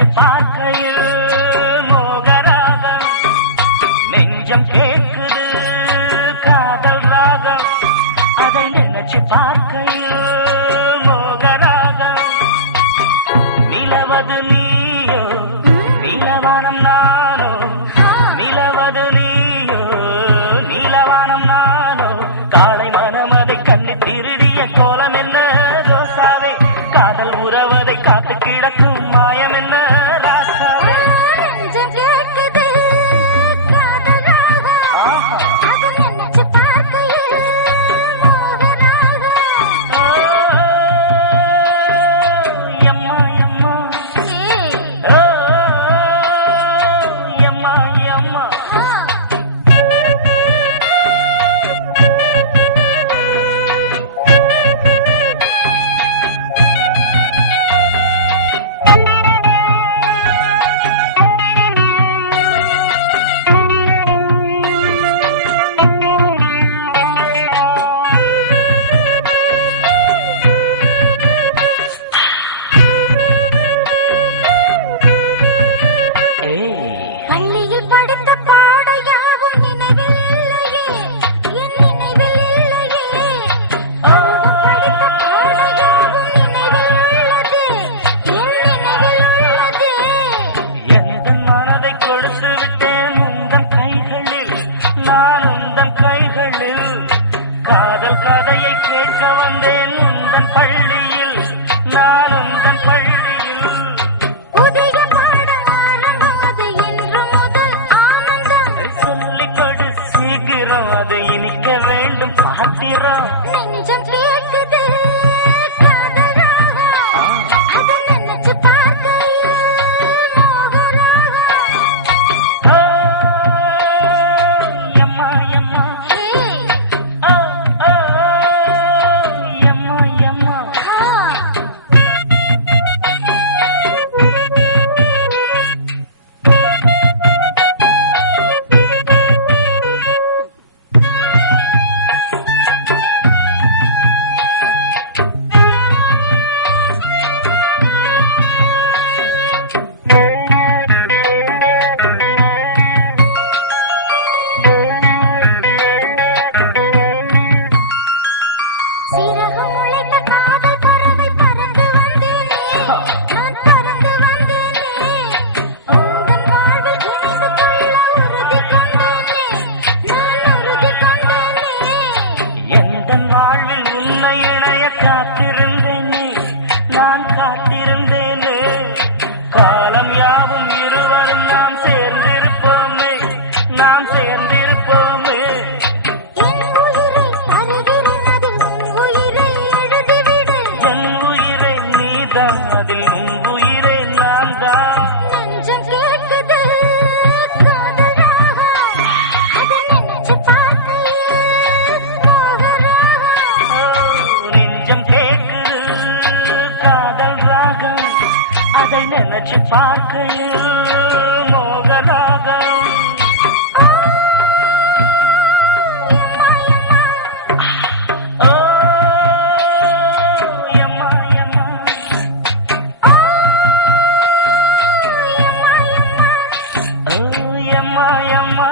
நினைச்சு பார்க்கையில் மோகராகம் நெஞ்சம் கேட்குது காதல் ராகம் அதை நினைச்சு பார்க்கையில் மோகராகம் நிலவது நீயோ நீலவானம் நானோ நிலவது நீயோ நீலவானம் நானோ காளை மனம் அதை கண்ணி திருடிய கோலம் என்ன ரோசாவே காதல் உறவதை காத்து கிடக்கும் மாயம் என்ன ராசாவே காதல் கதையை கேட்க வந்தேன் உந்தன் பள்ளியில் நான் உந்தன் பள்ளியில் புதிய பாடமானது இன்று முதல் ஆனந்தம் சொல்லிக் கொடு சீக்கிரம் அது இனிக்க வேண்டும் பாத்திரம் நெஞ்சம் கேட்குது வாழ்வில் உன்னை இணைய காத்திருந்தேனே நான் காத்திருந்தேனே காலம் யாவும் இருவரும் நாம் சேர்ந்திருப்போமே நாம் சேர்ந்திருப்போமே என் உயிரை நீதான் அதில் உன் உயிரை நான் தான் நெஞ்சம் கேட்குது அதை நினைச்சு பார்க்கையில் மோகராகம் எம்மா